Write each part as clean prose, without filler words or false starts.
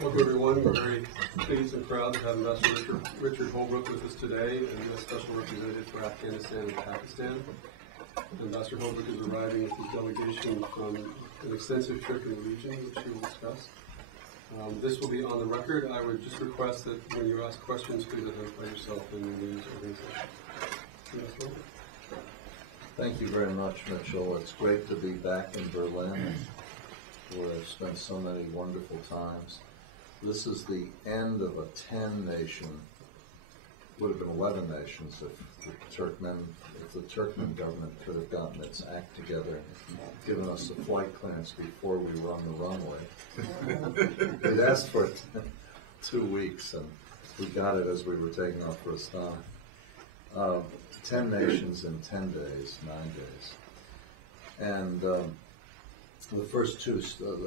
Welcome everyone. We're very pleased and proud to have Ambassador Richard Holbrooke with us today, and U.S. Special Representative for Afghanistan and Pakistan. Ambassador Holbrooke is arriving with his delegation from an extensive trip in the region, which he will discuss. This will be on the record. I would just request that when you ask questions, please identify yourself and your news organization. Thank you very much, Mitchell. It's great to be back in Berlin, where I've spent so many wonderful times. This is the end of a 10-nation, would have been 11 nations if the Turkmen government could have gotten its act together, given us a flight clearance before we were on the runway. We'd asked for it 2 weeks, and we got it as we were taking off for Astana. 10 nations in 10 days, 9 days. And the first two,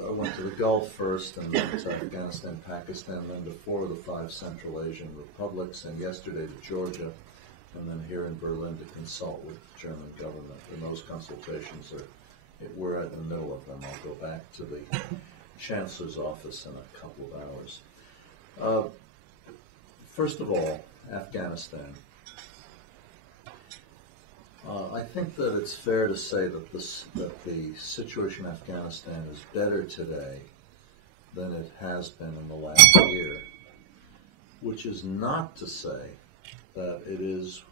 I went to the Gulf first, and then to Afghanistan, Pakistan, then to 4 of the 5 Central Asian republics, and yesterday to Georgia, and then here in Berlin to consult with the German government. And those consultations we're at the middle of them. I'll go back to the Chancellor's office in a couple of hours. First of all, Afghanistan. I think that it's fair to say that the situation in Afghanistan is better today than it has been in the last year, which is not to say that it is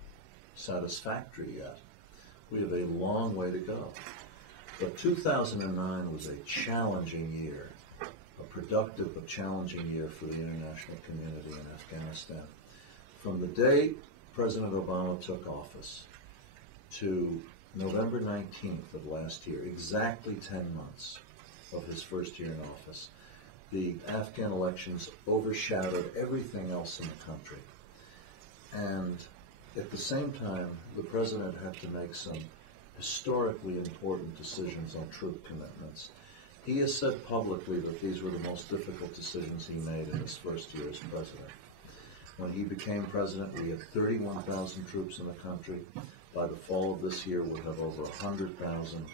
satisfactory yet. We have a long way to go. But 2009 was a challenging year, a productive but challenging year for the international community in Afghanistan. From the day President Obama took office to November 19th of last year, exactly 10 months of his first year in office, the Afghan elections overshadowed everything else in the country. And at the same time, the president had to make some historically important decisions on troop commitments. He has said publicly that these were the most difficult decisions he made in his first year as president. When he became president, we had 31,000 troops in the country. By the fall of this year, we'll have over 100,000.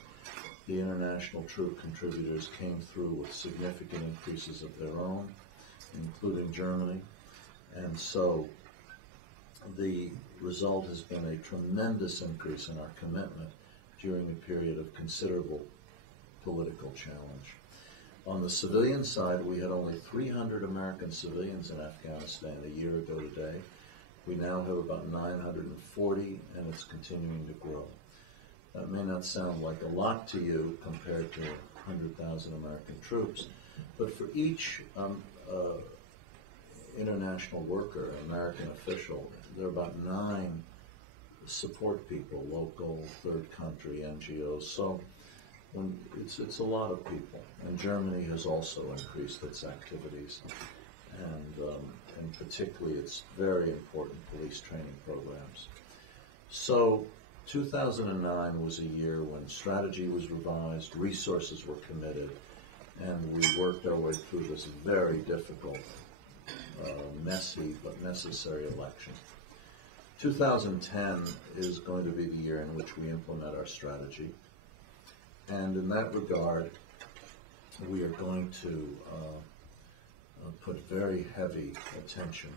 The international troop contributors came through with significant increases of their own, including Germany. And so the result has been a tremendous increase in our commitment during a period of considerable political challenge. On the civilian side, we had only 300 American civilians in Afghanistan a year ago today. We now have about 940, and it's continuing to grow. That may not sound like a lot to you compared to 100,000 American troops, but for each international worker, American official, there are about 9 support people, local, third country, NGOs. So it's a lot of people. And Germany has also increased its activities. And particularly its very important police training programs. So 2009 was a year when strategy was revised, resources were committed, and we worked our way through this very difficult, messy but necessary election. 2010 is going to be the year in which we implement our strategy, and in that regard, we are going to put very heavy attention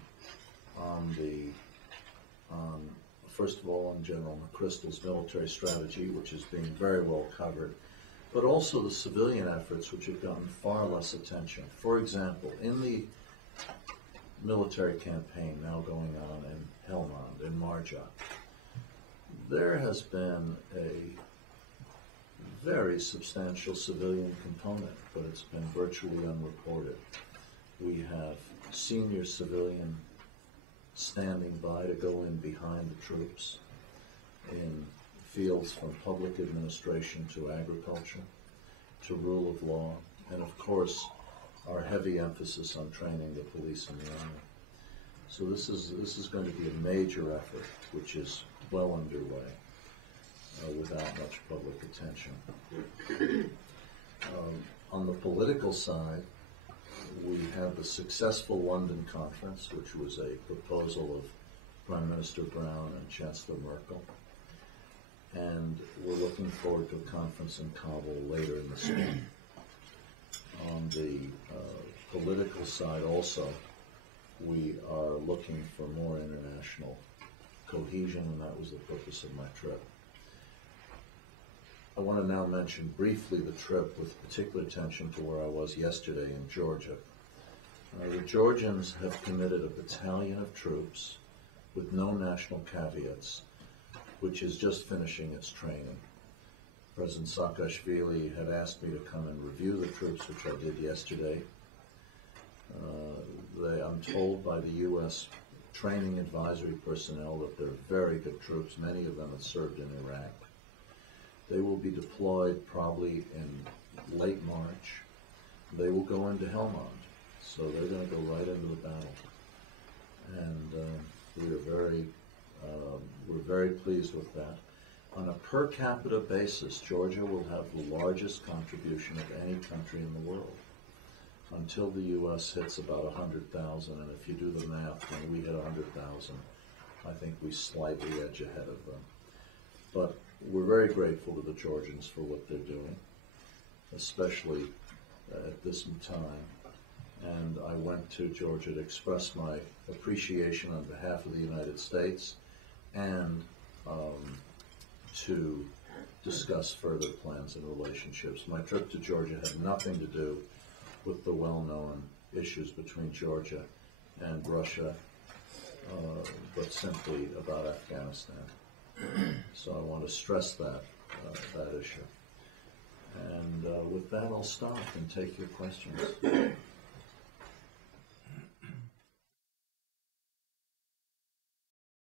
on first of all, on General McChrystal's military strategy, which is being very well covered, but also the civilian efforts, which have gotten far less attention. For example, in the military campaign now going on in Helmand, in Marja, there has been a very substantial civilian component, but it's been virtually unreported. We have senior civilian standing by to go in behind the troops in fields from public administration to agriculture, to rule of law, and of course our heavy emphasis on training the police and the army. So this is going to be a major effort, which is well underway without much public attention. On the political side, we had the successful London conference, which was a proposal of Prime Minister Brown and Chancellor Merkel. And we're looking forward to a conference in Kabul later in the spring. On the political side also, we are looking for more international cohesion, and that was the purpose of my trip. I want to now mention briefly the trip with particular attention to where I was yesterday in Georgia. The Georgians have committed a battalion of troops with no national caveats, which is just finishing its training. President Saakashvili had asked me to come and review the troops, which I did yesterday. I'm told by the U.S. training advisory personnel that they're very good troops. Many of them have served in Iraq. They will be deployed probably in late March. They will go into Helmand, so they're going to go right into the battle. And we're very pleased with that. On a per capita basis, Georgia will have the largest contribution of any country in the world, until the U.S. hits about 100,000, and if you do the math, when we hit 100,000, I think we slightly edge ahead of them. But we're very grateful to the Georgians for what they're doing, especially at this time. And I went to Georgia to express my appreciation on behalf of the United States and to discuss further plans and relationships. My trip to Georgia had nothing to do with the well-known issues between Georgia and Russia, but simply about Afghanistan. So I want to stress that issue. And with that, I'll stop and take your questions.